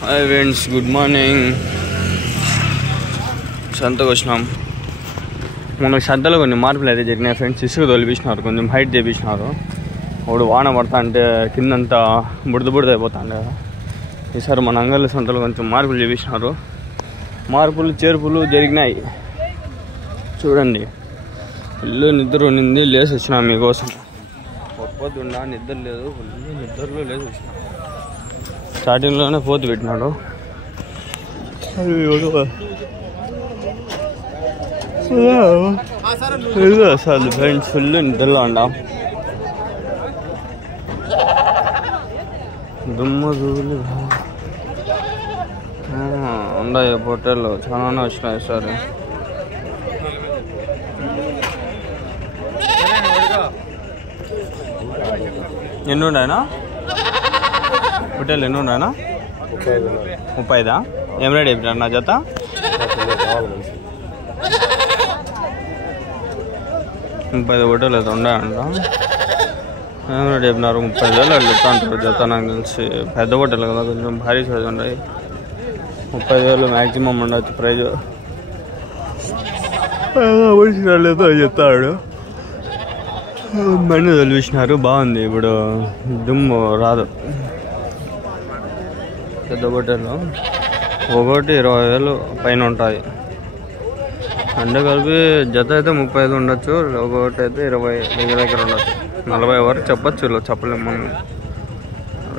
Hi friends, good morning. సంతకు వచ్చినాం. మనకు సంతలో కొన్ని మార్పులు అయితే జరిగినాయి ఫ్రెండ్స్. ఇసుక తొలిపించినారు, కొంచెం హైట్ చేపించినారు. ఇప్పుడు వాన పడతా అంటే కిందంతా బుడద అయిపోతాండే. ఈసారి మన అంగళ్ళ సంతలో కొంచెం మార్పులు చేపించినారు. మార్పులు చేర్పులు జరిగినాయి. చూడండి, ఇల్లు నిద్ర ఉన్నింది, లేసి వచ్చినా మీకోసం. పొద్దుండా నిద్ర లేదు, నిద్రలో లేసి వచ్చినా. స్టార్టింగ్లోనే పోతు పెట్టినాడు. అసలు ఫ్రెండ్స్ ఫుల్ నిద్రలో ఉండా. దుమ్ము దూలు ఉన్నాయి. పొట్టేళ్ళు చాలా వచ్చినాయి సార్. ఎన్ని ఉన్నాయనా పొట్టేళ్ళు? ఎన్ని ఉన్నాయనా? 30. ఏం రేట్ చెప్పినారు నా జత? 30 పొట్టేళ్ళు అయితే ఉన్నాయంట. ఏం రేట్ చెప్పినారు? 30,000 అట్లా చెప్తా అంటారు జత. నాకు తెలిసి పెద్ద పొట్టేళ్ళు కదా, కొంచెం భారీ సైజు ఉన్నాయి. 30,000 మ్యాక్సిమం ఉండొచ్చు ప్రైజ్. లేదో చెప్తాడు. బండి తొలిపించినారు, బాగుంది. ఇప్పుడు దుమ్ము రాదు. పెద్ద పొట్టేళ్ళు ఒకటి 20,000 పైన ఉంటాయి. అంటే కలిపి జత అయితే 35 ఉండొచ్చు, ఒకటి అయితే 20 దగ్గర ఉండొచ్చు. 40 వరకు చెప్పచ్చు, చెప్పలేము మనం.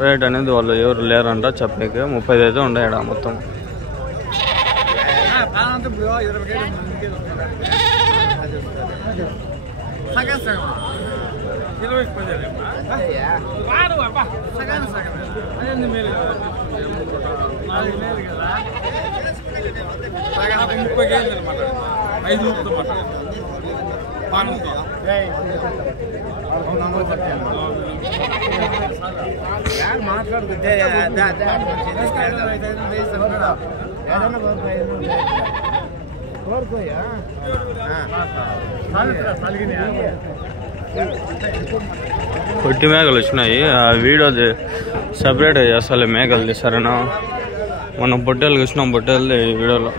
రేట్ అనేది వాళ్ళు ఎవరు లేరంట చెప్పేకి. 30 అయితే ఉంటాయి మొత్తం. పొట్టి మేకలు వచ్చినాయి. ఆ వీడియోది సపరేట్గా చేస్తాలే మేకలది, సరేనా? మనం పొట్టేళ్ళకి వచ్చినాం, పొట్టేళ్ళది ఈ వీడియోలో.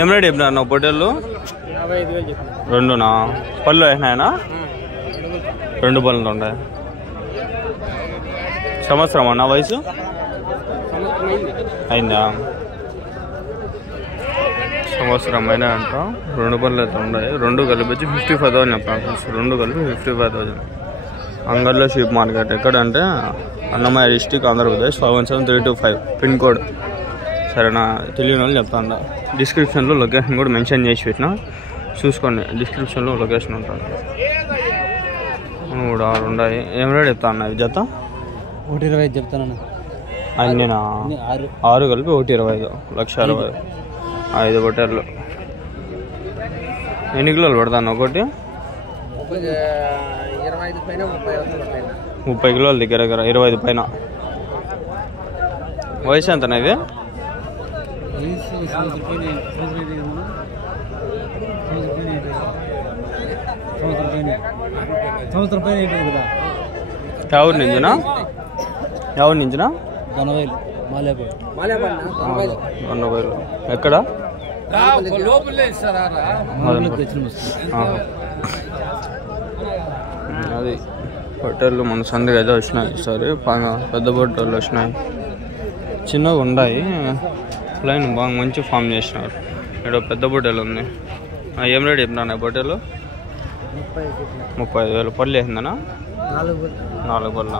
ఏం రేట్ చెప్పినారు నా పొట్టేళ్ళు? 2నా? పళ్ళు వేసినాయనా? 2 పళ్ళు ఉంటాయి. సంవత్సరమా నా వయసు? అయిందా? సంవత్సరం అయినా అంట. 2 పళ్ళు అయితే ఉన్నాయి. 2 కలిపి వచ్చి 55,000 చెప్తాను. 2 కలిపి 55,000. అంగర్లో షీప్ మార్కెట్. ఎక్కడంటే Annamayya district, Andhra Pradesh. 517-325 pin code, సరేనా? తెలియని వాళ్ళు చెప్తాను. డిస్క్రిప్షన్లో లొకేషన్ కూడా మెన్షన్ చేసి పెట్టినా, చూసుకోండి. డిస్క్రిప్షన్లో లొకేషన్ ఉంటుంది. 3, 6 ఉన్నాయి. ఏం రేట్ చెప్తా అన్న జత? 1,20 చెప్తాను. అన్నీనా? 6 కలిపి 1,25, 1,60,000. 5 పొట్టేళ్ళు. ఎన్ని కిలోలు పడతాను ఒకటి? 30 కిలోల దగ్గర 25 పైన. వయసు ఎంతనా ఇది? ఎవరి నుంచినా? ఎక్కడ? అది పొట్టేళ్ళు మన సందుకు అయితే వచ్చినాయి. సరే, పెద్ద పొట్టేళ్ళు వచ్చినాయి. చిన్నగా ఉన్నాయి. లైన్ బాగా మంచి ఫామ్ చేసినారు. ఇక్కడ పెద్ద పొట్టేలు ఉంది. ఏం రేట్ చెప్పినా పొట్టేలు? 35,000. పళ్ళు వేసిందనా? 4 పళ్ళ.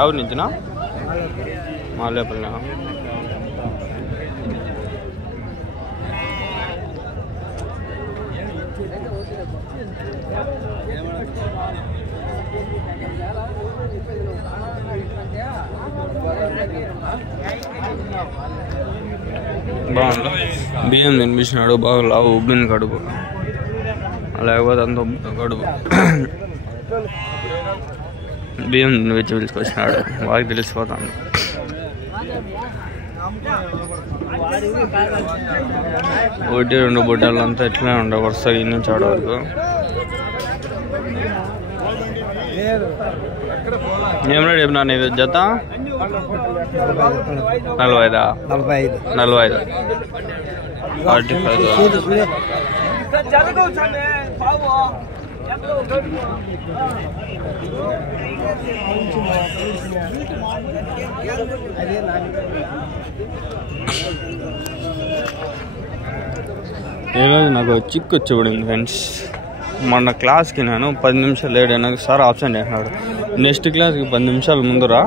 ఎవరి నుంచినా? మాలేపల్లి. బాగుంది. బియ్యం తినిపించినాడు, బాగా లావు ఉబ్బింది కడుపు. లేకపోతే అంత కడుపు. బియ్యం వెచ్చి పిలుచుకొచ్చినాడు, బాగా తెలిసిపోతాను. ఒకటి రెండు బొడ్డలు అంతా ఎట్లా ఉండవు వరుసగా ఇన్ని నుంచి ఆడ వరకు. ఏం రేట్ చెప్పినా నీ జత 45 45 45 ఈరోజు నాకు చిక్కు వచ్చి పడింది ఫ్రెండ్స్. మొన్న క్లాస్కి నేను 10 నిమిషాలు లేట్ అయినా సార్ ఆబ్సెంట్ అయినాడు. నెక్స్ట్ క్లాస్కి 10 నిమిషాలు ముందురా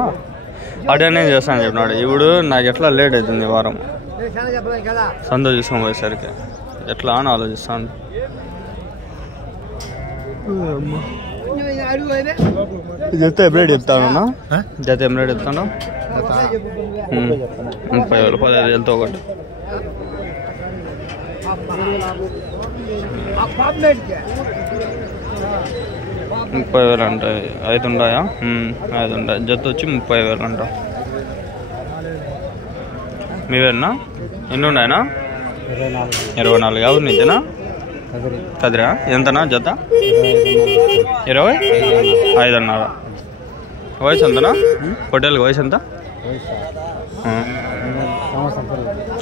అటెండెన్స్ చేస్తాను చెప్పినాడు. ఇప్పుడు నాకు ఎట్లా లేట్ అవుతుంది వారం సందో చూసుకొని పోయేసరికి ఎట్లా అని ఆలోచిస్తాను. జత ఎప్పుడేట్ చెప్తాను జత ఎప్పుడేట్ చెప్తాను 30,000 15,000తో ఒకటి 30,000 అంట. 5 ఉన్నాయా? 5 ఉంటాయి. జత వచ్చి 30,000 అంట. మీవేనా ఎన్ని ఉన్నాయనా? 24. ఎవరు నిజనా కదిరా? ఎంతనా జత? 25.5. వయసు ఎంతనా? హోటల్కి వయసు ఎంత?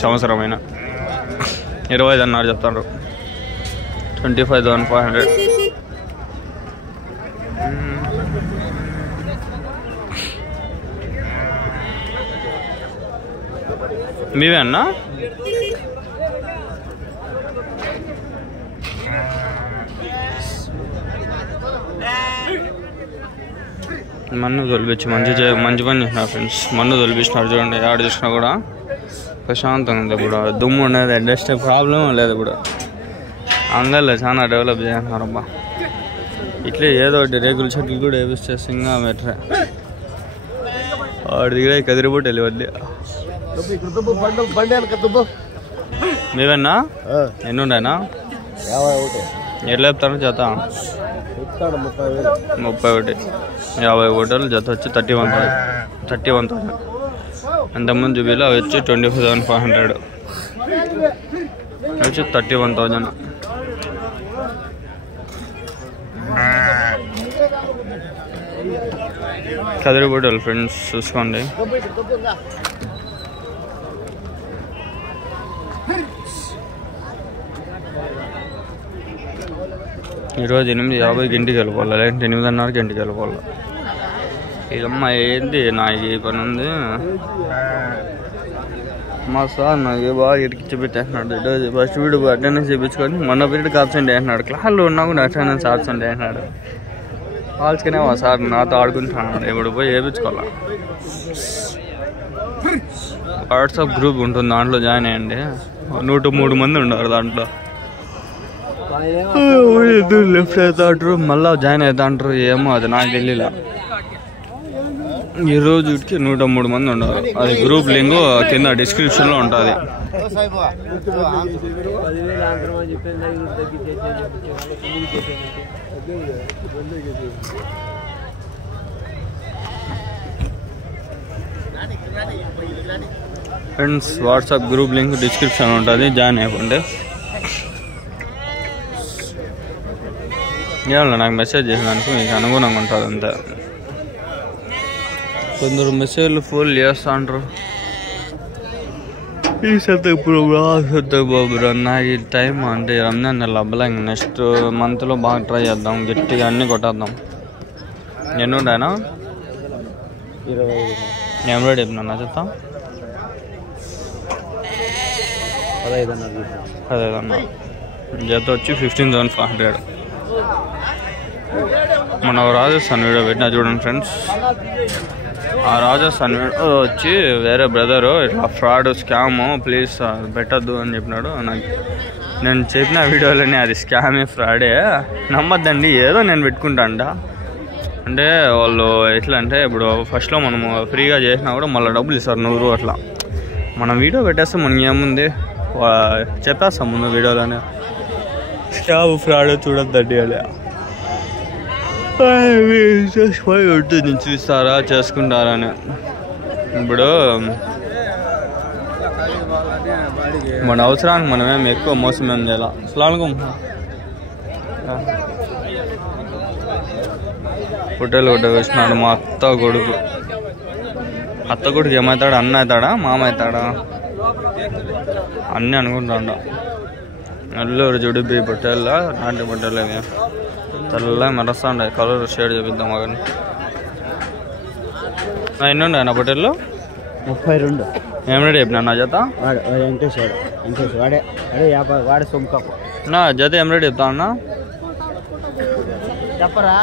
సంవత్సరమైన 25 అన్నారు చెప్తారు. 25,500. మీవే అన్నా? మన్ను తొలిపించి మంచి పని చేసినారు ఫ్రెండ్స్. మన్ను తొలిపించినారు చూడండి. ఆడ చూసినా కూడా ప్రశాంతంగా ఉంది. ఇప్పుడు దుమ్ము ఉండేది, డస్ట్ ప్రాబ్లం లేదు. ఇప్పుడు అంగల్లో చాలా డెవలప్ చేస్తున్నారు అబ్బా. ఇట్లే ఏదో ఒకటి రేకుల చెట్లు కూడా వేపిస్తే సింగా బెటరే. వాడి దగ్గర కదిరిపోటు వెళ్ళివద్ది. మీవన్నా ఎన్ని ఉన్నాయనా? ఎట్లా చెప్తారు జత? 31. 50 హోటల్ జత వచ్చి 31,000. అంతకుముందు చూపిలో అవి వచ్చి 25,500 వచ్చి 31,000. కదిరిపోటలు ఫ్రెండ్స్ చూసుకోండి. ఈరోజు 8:50కి ఇంటికి వెళ్ళిపోవాలి, లేదంటే 8:30కి ఇంటికి వెళ్ళిపోవాలి. ఇదమ్మా ఏంది నాకు ఈ పని ఉంది. మా సార్ నాకు బాగా ఇరికిచ్చి పెట్టేస్తున్నాడు. ఈరోజు ఫస్ట్ పీరియడ్ అటెండెన్స్ చేయించుకొని మొన్న పీరియడ్కి ఆబ్సెంట్ అయినాడు. క్లాస్లో ఉన్నా కూడా అటెండెన్స్ ఆబ్సెంట్ అయినాడు. కాల్చుకునే మా సార్ నాతో ఆడుకుంటున్నాడు. ఇప్పుడు పోయి వేయించుకోవాలి. వాట్సాప్ గ్రూప్ ఉంటుంది, దాంట్లో జాయిన్ అయ్యండి. 103 మంది ఉన్నారు దాంట్లో. లెఫ్ట్ అవుతా అంటారు, మళ్ళీ జాయిన్ అవుతా అంటారు. ఏమో అది నాకు తెలియలే. ఈ రోజుకి 103 మంది ఉన్నారు. అది గ్రూప్ లింక్ కింద డిస్క్రిప్షన్లో ఉంటుంది. Friends WhatsApp group link description ఉంటుంది, జాయిన్ అయిపోండి. ఏమన్నా నాకు మెసేజ్ చేసేదానికి మీకు అనుగుణంగా ఉంటుంది అంతే. కొందరు మెసేజ్లు ఫుల్ చేస్తా అంటారు. ఈ సత్తకు బాబు నాకు ఈ టైం అంటే రంజాన్ నెల అబ్బలా. ఇంక నెక్స్ట్ మంత్లో బాగా ట్రై చేద్దాం, గట్టిగా అన్నీ కొట్టేద్దాం. ఎన్ని ఉంటాయనా? 25. ఏం రేట్ చెప్పినా చెప్తా? 15,000. జత వచ్చి 15,500. మన రాజస్థాన్ వీడియో పెట్టినా చూడండి ఫ్రెండ్స్. ఆ రాజస్థాన్ వీడియో వచ్చి వేరే బ్రదరు ఇట్లా ఫ్రాడ్ స్కామ్ ప్లీజ్ పెట్టద్దు అని చెప్పినాడు. నేను చెప్పిన వీడియోలోనే అది స్కామే ఫ్రాడే నమ్మద్దండి, ఏదో నేను పెట్టుకుంటా అంటే వాళ్ళు ఎట్లా అంటే ఇప్పుడు ఫస్ట్లో మనము ఫ్రీగా చేసినా కూడా మళ్ళీ డబ్బులు ఇస్తారు 100 అట్లా. మనం వీడియో పెట్టేస్తే మనకి ఏముంది చెప్పేస్తాం ముందు వీడియోలోనే. స్కామ్ ఫ్రాడ్ చూడొద్దండి అలా ఉంటుంది, చూస్తారా చేసుకుంటారా అని. ఇప్పుడు మన అవసరానికి మనమేం ఎక్కువ మోసం ఏం చేయాలి. అసలు పొట్టేలు కొట్ట వేసినాడు మా అత్త కొడుకు. అత్త కొడుకు ఏమవుతాడా? అన్న అవుతాడా? మామ అవుతాడా? అన్నీ అనుకుంటాడు. నెల్లూరు జుడిపి పొట్టేళ్ళ నాటి పొట్టేలు ఇవి తెల్ల మెరస్తాండే. కలర్ షేడ్ చూపిద్దాం మగని. ఎన్ని ఉన్నాయి నా పొట్టేళ్ళు? 32. ఏం రేట్ చెప్పినా నా జత? వాడే సొమ్ము నా జత ఏం రేట్ చెప్తా అన్నా? చెప్పరా?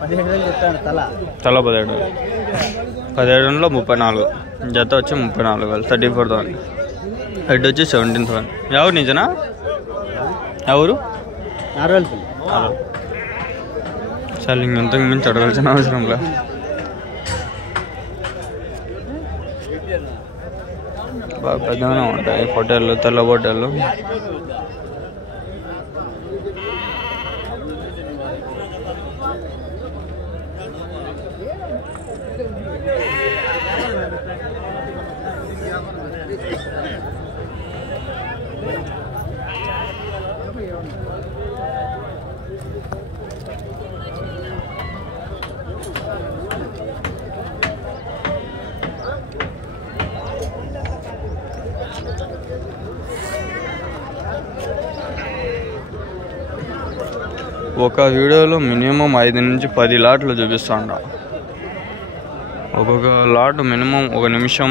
17,000 చెప్తాను. తల 17. 17లో 34. జత వచ్చి 34,000. 34,000. హెడ్ వచ్చి 17,000. ఎవరు నిజనా? ఎవరు? చాలా ఇంతకు మించి అడగాల్సిన అవసరం లే. బాగా పెద్దగానే ఉంటాయి పొట్టేళ్ళు, తెల్ల పొట్టేళ్ళు. ఒక వీడియోలో మినిమం 5 నుంచి 10 లాట్లు చూపిస్తాండ. ఒక్కొక్క లాట్ మినిమం 1 నిమిషం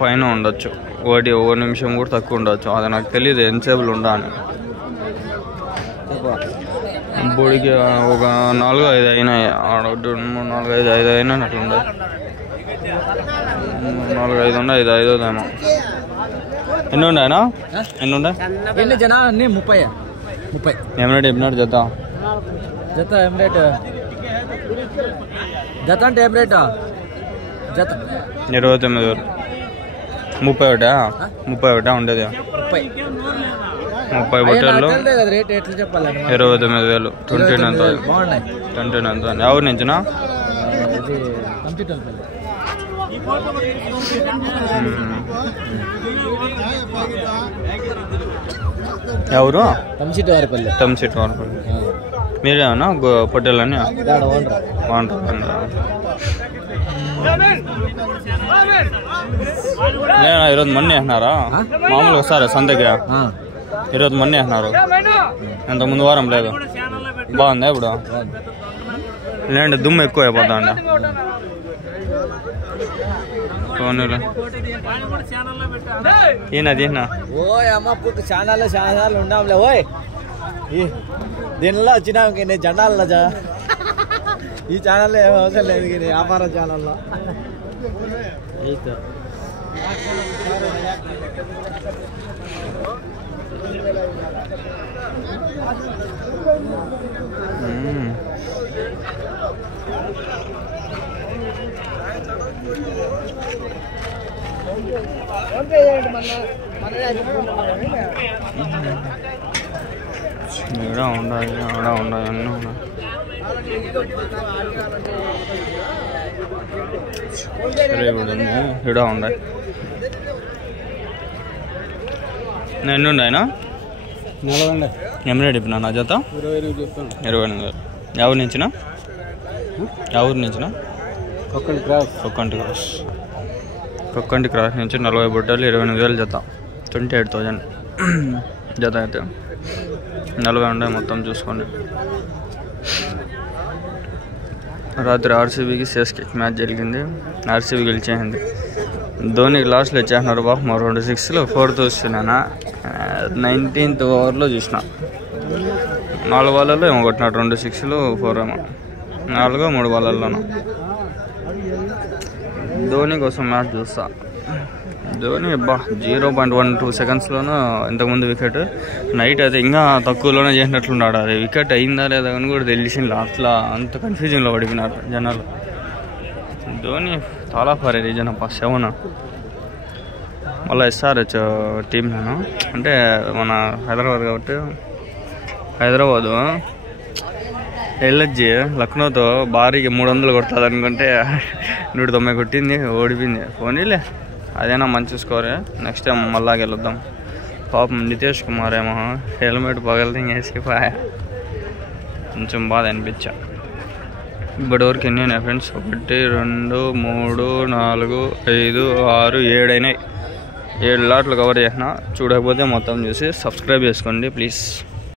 పైన ఉండొచ్చు. 1 నిమిషం కూడా తక్కువ ఉండొచ్చు. అది నాకు తెలియదు ఎంతసేపులు ఉండా అని. ఇప్పటికి ఒక 4-5 అయినాయి. 3-4-5 అయినాయి అట్లుండే. 4-5 ఉన్నాయి. 5-5ఏమో. ఎన్ని ఉన్నాయనా? ఎన్ని ఉన్నాయి? 30. ఏం రేట్ చెప్పినాడు జత? జత ఏం రేటు? జత అంటే ఏం రేటా? జత 29,000. 31 ఉండేది. 30 బొట్టెల్లో 29,000. 29,000. ఎవరి నుంచినా? ఎవరు? తమ్సిట్ వారిపల్లి. మీరేమన్నా పొట్టేళ్ళని నేను ఈరోజు మన్ని వేసినారా? మామూలుగా వస్తారా సంతకి? ఈరోజు మన్ని వేసినారు. ఎంత ముందు వారం లేదు. బాగుందా ఇప్పుడు? లేదంటే దుమ్ము ఎక్కువ అయిపోతా అండి. ఈయనది ఛానల్ ఉన్నాంలే. ఓయ్ దీనిలో వచ్చినా నేను జెండాల ఈ ఛానల్లో ఏం అవసరం లేదు. వ్యాపార ఛానల్లో ఉండాలి అన్నీ ఉన్నాయి. ఇడా ఉన్నాయి. ఎన్ని ఉన్నాయినా? 40. ఏం రేట్ చెప్పినా నా జత? 28,000. ఎవరి నుంచినా? కొక్కంటి క్రాస్ నుంచి 40 బుట్టలు 28,000 జత. 28,000 జత అయితే 40 ఉన్నాయి మొత్తం. చూసుకోండి. రాత్రి ఆర్సీబీకి సిఎస్కేకి మ్యాచ్ జరిగింది. ఆర్సీబీ గెలిచేసింది. ధోనికి లాస్ట్లో ఇచ్చేసినారు. బాబు మా 2 6లు 4th వస్తున్నానా. 19th ఓవర్లో చూసిన 4 బాళ్ళలో ఏమో కొట్టినాడు. 2 6లు 4 ఏమో. 4-3 బాళ్ళల్లోనూ. ధోని కోసం మ్యాచ్ చూస్తా. ధోని 0.12 సెకండ్స్లోనూ ఇంతకుముందు వికెట్. నైట్ అయితే ఇంకా తక్కువలోనే చేసినట్లున్నాడు. అది వికెట్ అయిందా లేదా అని కూడా తెలిసింది. అట్లా అంత కన్ఫ్యూజన్లో పడిపోయినారు జనాలు. ధోని చాలా ఫర్ రీజన్ అప్ప 7. మళ్ళీ SRH టీం నేను అంటే మన హైదరాబాద్ కాబట్టి హైదరాబాదు LHG లక్నోతో భారీగా 300 కొడుతుంది అనుకుంటే 190 కొట్టింది. ఓడిపోయింది. పోనీలే అదేనా మంచి స్కోరే. నెక్స్ట్ టైం మళ్ళా గెలుద్దాం. పాపం నితీష్ కుమార్ ఏమో హెల్మెట్ పగలది వేసిపోయా. కొంచెం బాధ అనిపించా. ఇప్పటివరకు ఎన్ని అయినాయి ఫ్రెండ్స్? 1 2 3 4 5 6 7 అయినాయి. 7 లాట్లు కవర్ చేసిన. చూడకపోతే మొత్తం చూసి సబ్స్క్రైబ్ చేసుకోండి ప్లీజ్.